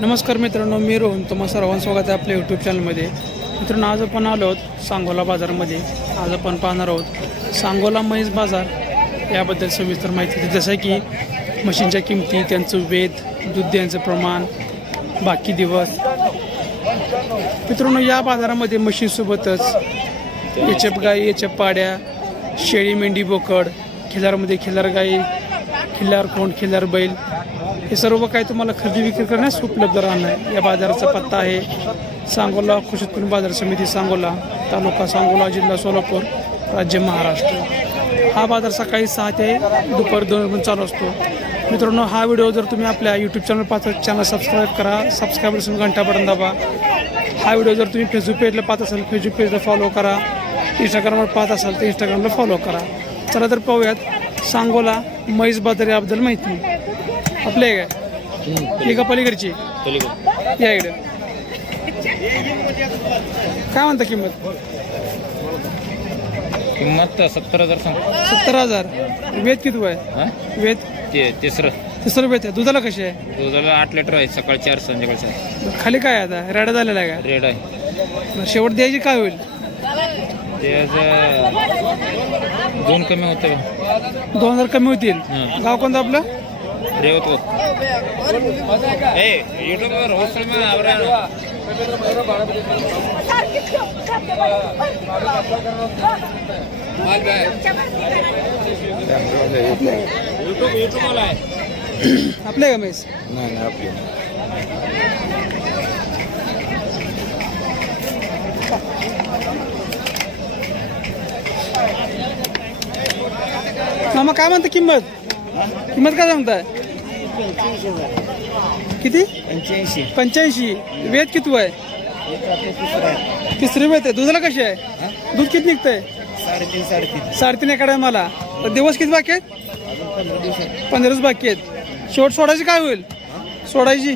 नमस्कार मित्रांनो मी रोहन. तुम्हा सर्वांचं स्वागत आहे आपल्या यूट्यूब चॅनलमध्ये मित्रांनो आज आपण आलो आहोत सांगोला बाजारामध्ये. आज आपण पाहणार आहोत सांगोला म्हैस बाजार. याबद्दल सविस्तर माहिती जसं की म्हशींच्या किमती त्यांचं वेध दूध द्यायचं प्रमाण बाकी दिवस. मित्रांनो या बाजारामध्ये मशीनसोबतच एचएफ गाई एचप पाड्या शेळी मेंढी बोकड खिलारमध्ये खिलार गाई खिल्लार कोंड खिल्लार बैल हे सर्व काही तुम्हाला खरेदी विक्री करण्यास उपलब्ध राहणार. आहे या बाजाराचा पत्ता आहे सांगोला कृषी उत्पन्न बाजार समिती सांगोला तालुका सांगोला जिल्हा सोलापूर राज्य महाराष्ट्र. हा बाजार सकाळी सहा ते दुपार दोन पण चालू असतो. मित्रांनो हा व्हिडिओ जर तुम्ही आपल्या यूट्यूब चॅनल पाहता चॅनल सबस्क्राईब करा सबस्क्राईब असून घंटा बटन दाबा. हा व्हिडिओ जर तुम्ही फेसबुक पेजला पाहत असाल फेसबुक पेजला फॉलो करा. इंस्टाग्रामवर पाहत असाल तर इंस्टाग्रामला फॉलो करा. चला तर पाहूयात सांगोला म्हैस बाजार याबद्दल माहिती. आपल्या आहे काय ही का पलीकडची या इकडे. काय म्हणता किंमत? किंमत सत्तर हजार सांग. सत्तर हजार. वेद किती आहे? हा? वेद? ते तिसरं. तिसरं वेद आहे. दुधाला कशी आहे? दुधाला आठ लिटर आहे. सकाळी चार संध्याकाळी चार. खाली काय आहे आता? रेडा झालेला आहे रेड आहे. का शेवट द्यायची काय होईल? ते आज दोन कमी होते दोन हजार कमी होतील. हं. गाव कोणतं आपलं? होस्टेल मध्ये आवरा युट्यूब युट्यूबला आहे आपलं का म्हैस नाही नाही आपली मामा काय म्हणता किंमत किंमत काय सांगताय किती? पंच्याऐंशी. पंच्याऐंशी. वेद किती आहे तिसरी वेद आहे. दुधाला कशी आहे? दूध किती निघतंय? साडेतीन साडेतीन. साडेतीन एकडे मला. दिवस किती बाकी आहेत? पंधरा पंधराच बाकी आहेत. शेवट सोडायची काय होईल? सोडायची.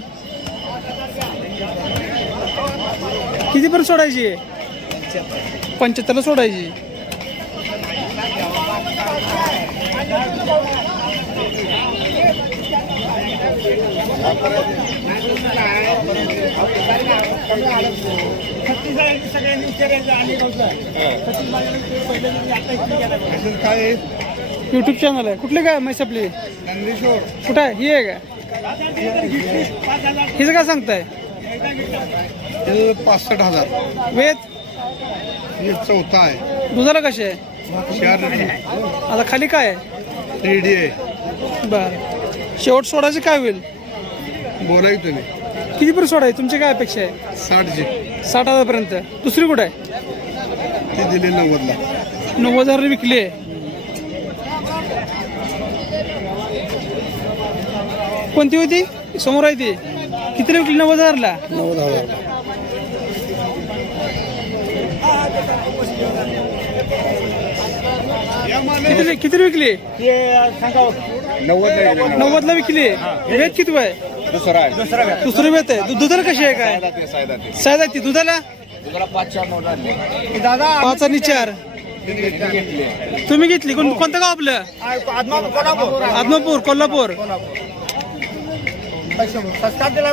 किती पर्यंत सोडायची? पंच्याहत्तरला सोडायची. काय युट्यूब चॅनल आहे. कुठली काय म्हैस आपली? कुठं आहे? ही आहे का? हिचं काय सांगताय? पासष्ट हजार वेद? हे चौथा आहे? दुधाला कशी आहे आता खाली काय आहे? रेडी आहे. बर. शेवट सोडायची काय होईल? बोला की तुम्ही किती पर्यंत सोडायची? तुमची काय अपेक्षा आहे? साठची साठ हजारपर्यंत दुसरी कुठं आहे? ते दिले नव्वदला. नव्वद हजार विकली आहे. कोणती होती? समोर आहे ती. कितीला विकली? नव्वद हजारला? नव्वद हजार किती किती विकली? नव्वद नव्वदला विकली. वेद किती आहे दुसरा आहे. दुसरा दुसरी वेत आहे. दु- दुधाला कशी आहे काय? सायद आहे ती दुधाला? दादा पाच आणि चार. तुम्ही घेतली. कोण कोणतं गाव आपलं? आदमापूर कोल्हापूर. दिला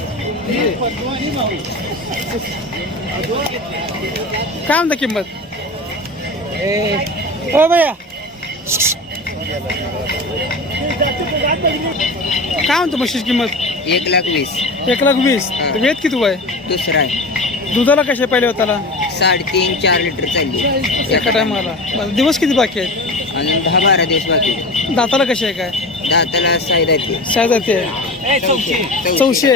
काय म्हणता किंमत? हो भैया. काय म्हणतो म्हशीची किंमत? एक लाख वीस. एक लाख वीस. हा. वेद किती आहे दुसरा आहे. दुधाला कसे पहिले होताला? साडेतीन चार लिटर चालली. एका टायमाला. दिवस किती बाकी आहेत अजून दहा बारा दिवस बाकी. दाताला कसे आहे काय? दाताला साईड आहे ते. ते. चौशे.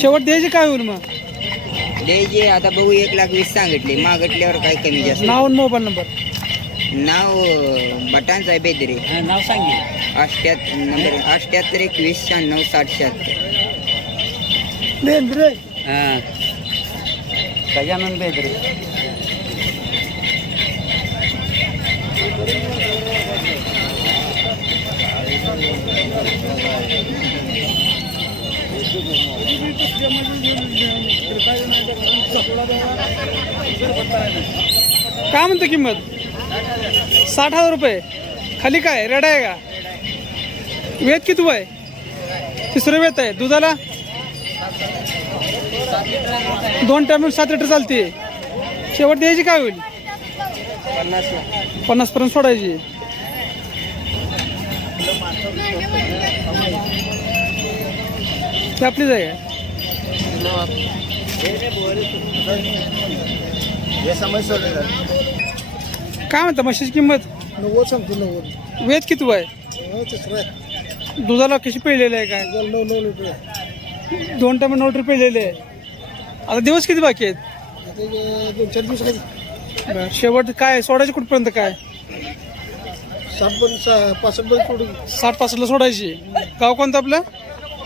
शेवट द्यायची काय होईल मग? द्यायचे आता बघू एक लाख वीस सांगितले. मागितल्यावर काय कमी जास्त नाव आणि मोबाईल नंबर. नाव अं, बटांचं आहे बेदरे. नाव सांगे अष्ट्याहत्तर नंबर अष्ट्याहत्तर एकवीस शहाण्णव साठ शहात्तर. बेंद्रे. हा. गजानन बेदरे. काय म्हणतो किंमत? साठ हजार रुपये. खाली काय? रेड आहे का? वेत किती आहे? तिसरं वेत आहे. दुधाला? दोन टायम सात लिटर चालते. शेवट द्यायची काय होईल? पन्नासपर्यंत सोडायची. ती आपलीच आहे. काय म्हणता म्हशीची किंमत? नव्वद सांगतो नव्वद. वेत किती आहे. दुधाला कशी पिळलेलं आहे काय? नऊ नऊ लिटर. दोन टाइम नऊ लिटर पिळलेले आहे. आता दिवस किती बाकी आहेत? दोन चार दिवस शेवट काय सोडायची कुठपर्यंत काय? साठ पण सा- पासष्ट साठ पासष्टला सोडायची. गाव कोणतं आपलं?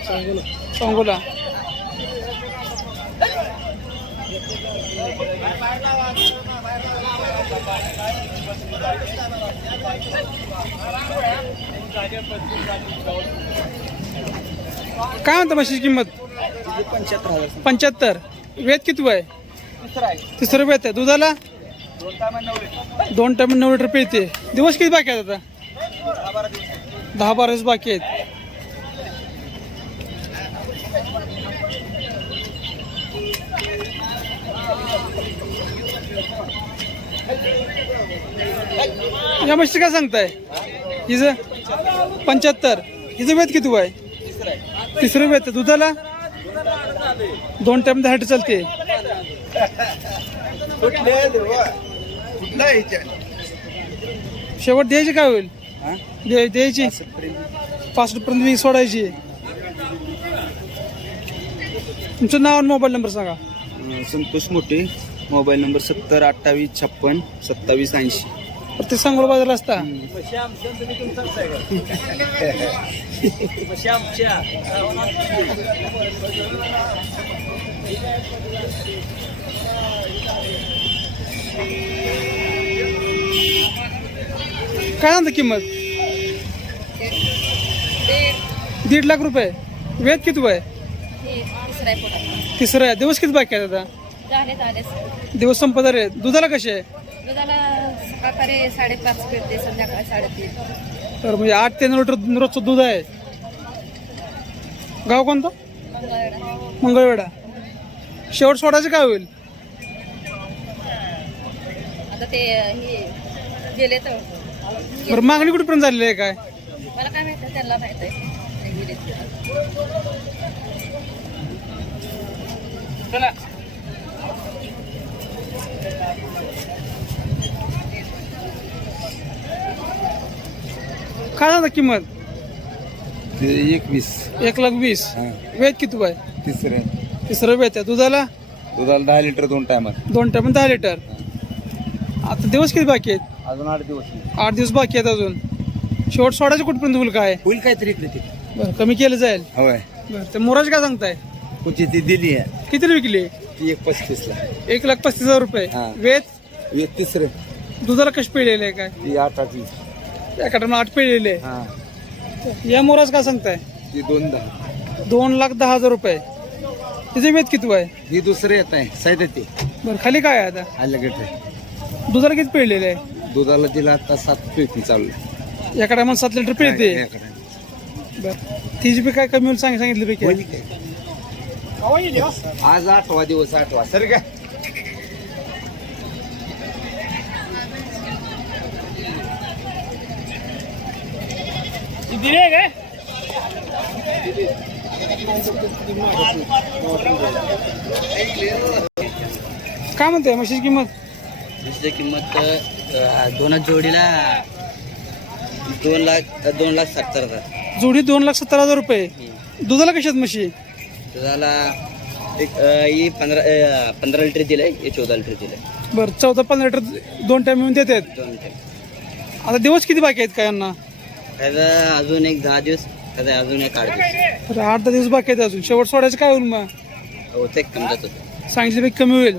सांगू अंगोला. काय म्हणता म्हशीची किंमत? पंच्याहत्तर. हजार पंच्याहत्तर वेत किती वय? तिसरं वेत आहे. दुधाला? दोन टायमा नऊ लिटर टाइम नऊ लिटर पिळते. दिवस किती बाकी आहेत आता? दहा दहा बारा दिवस बाकी आहेत. या म्हशी काय सांगताय? हिचं पंच्याहत्तर. हिचं वेत किती आहे तिसरं वेत. दुधाला? दोन टाइम दहा चालते. शेवट द्यायची काय होईल? द्या- द्यायची. पासष्ट पर्यंत सोडायची. तुमचं नाव आणि मोबाईल नंबर सांगा. संतोष मोठे मोबाईल नंबर सत्तर अठ्ठावीस छप्पन सत्तावीस ऐंशी. प्रत्येक सांगोला बाजारला असता? काय सांगता किंमत? दीड लाख रुपये. वेद किती आहे तिसरा आहे पोटात. तिसरं आहे दिवस किती बाकी आहेत आता झाले झाले. दिवस संपत आहे दुधाला कसे आहे? दुधाला सकाळी साडेपाच भेटते संध्याकाळी साडेतीन. तर म्हणजे आठ ते नऊ लिटर रोजचं दूध आहे. गाव कोणतं? मंगळवेढा. मंगळवेढा. शेवट सोडायचं काय होईल? आता ते हे गेले तर. बरं मागणी कुठेपर्यंत झालेली आहे काय? मला काय माहिती त्यांना माहीत आहे. ते गेले काय झालं किंमत? एकवीस. एक लाख वीस. वेद किती आहे तिसरे. तिसरं वेद आहे दुधाला? दुधाला दहा लिटर दोन टायमात. दोन टाइम दहा लिटर. आता दिवस किती बाकी आहेत? अजून आठ दिवस. आठ दिवस बाकी आहेत अजून. शेवट सोडायचं कुठपर्यंत होईल काय? होईल काहीतरी इकडे बरं कमी केलं जाईल. होय. बरं ते मोराज काय सांगताय? कुठची ती दिली आहे. किती विकली? ती एक पस्तीसला एक लाख पस्तीस हजार रुपये. हा. वेद? एक तिसरे. दुधाला कशी पिळलेले आहे काय? ती आठ आठ एका टाइम आठ पिळलेले हा. आहे या मोराज काय सांगताय? ती दोन दहा. दोन लाख दहा हजार रुपये. तिचे वेद किती आहे ही दुसरे येत आहे साईड ते. बरं खाली काय आहे आता? अलगट दुधाला किती पिळलेले आहे? दुधाला दिला आता सात पेटी चालू आहे. एका टायमाला सात लिटर पिळते. बरं. तिची बी काय कमी होईल सांग सांगितलं पैकी काय? आज आठवा दिवस आठवा. सर काय? काय? म्हणते म्हशीची किंमत? त्याची किंमत दोन जोडीला दोन लाख दोन लाख सत्तर हजार. जोडी दोन लाख सत्तर हजार रुपये. दुधाला कशात म्हशी? दुधाला एक अं, ही पंधरा अं, पंधरा लिटर दिलंय हे चौदा लिटर दिलंय. बरं चौदा पंधरा लिटर दोन टाइम येऊन देतात. दोन लिटर आता दिवस किती बाकी आहेत काय यांना? त्याचा अजून एक दहा दिवस त्याचा अजून एक आठ दिवस. तर आठ दहा दिवस बाकी आहेत अजून. शेवट सोडायचं काय होईल मग? हो ते कमी जातो सांगितल्यापैकी कमी होईल.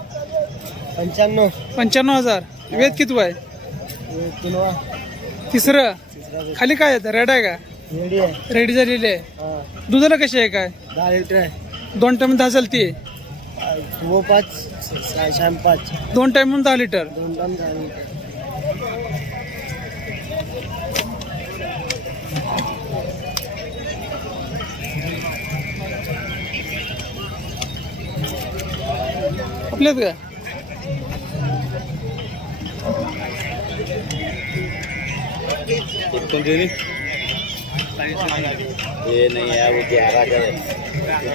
पंच्याण्णव. पंच्याण्णव हजार. वेद किती आहे तिसरं. खाली काय येतं? रेड आहे का? रेडी आहे. रेडी झालेली आहे. दुधाला कशी आहे काय? दहा लिटर आहे. दोन टाइम दहा चालते वो पाच शाम पाच. दोन टाइम दहा लिटर. दोन टाइम दहा लिटर. आपल्यात का? ये नहीं है वो ग्यारह का है।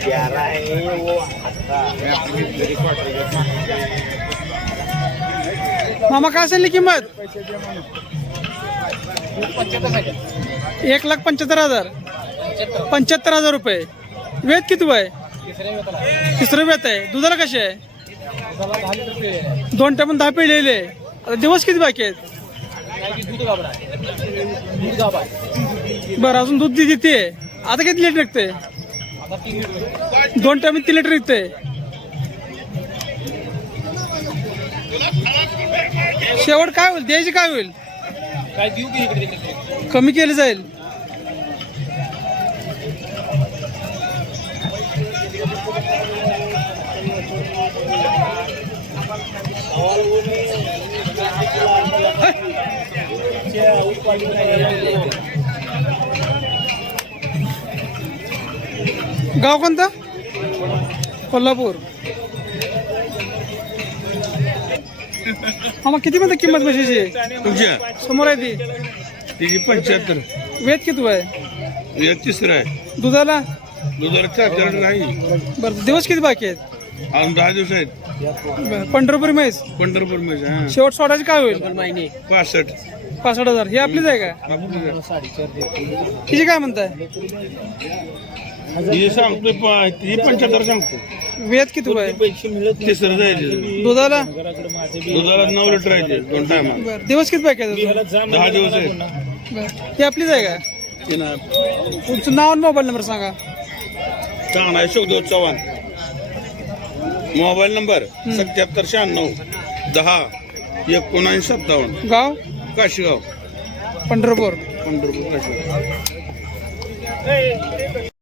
ग्यारह है वो मामा काय सांगली किंमत? एक लाख पंच्याहत्तर हजार। पंच्याहत्तर हजार रुपये। वेद किती आहे? तिसरं वेत आहे. दुधाला कशी आहे? दोन टाइम दहा पिळलेले आता दिवस किती बाकी आहेत? बरं अजून दूध देते. आता किती लिटर निघते दोन टाइम तीन लिटर निघते शेवट काय होईल? द्यायची काय होईल? कमी केलं जाईल. गाव कोणतं? कोल्हापूर. हा मग किती म्हणते किंमत म्हशीची? तुमच्या? समोर आहे ती. तिची पंच्याहत्तर. वेद किती आहे एक तिसरं आहे. दुधाला? दुधाला चार नाही. बरं दिवस किती बाकी आहेत? अजून दहा दिवस आहेत. बरं, पंढरपुरी म्हैस पंढरपूरमध्ये हा. शेवट सोडायची काय होईल? पासष्ट. पासष्ट हजार. ही आपलीच आहे का? तिची काय म्हणताय? ती सांगतोय ती पंच्याहत्तर सांगतो वेद किती आहे तिसरं जायचे. दुधाला? दुधाला नऊ लिटर आहे ते, दोन टायमा दिवस किती आहेत दहा दिवस आहेत. बरं. ही आपलीच आहे का? ती ना तुमचं नाव आणि मोबाईल नंबर सांगा. चांगला आहे शोधो चव्हाण. मोबाईल नंबर सत्याहत्तर शहाण्णव दहा एकोणऐंशी सत्तावन्न. गाव? काशीगाव. पंढरपूर. पंढरपूर काशीगाव.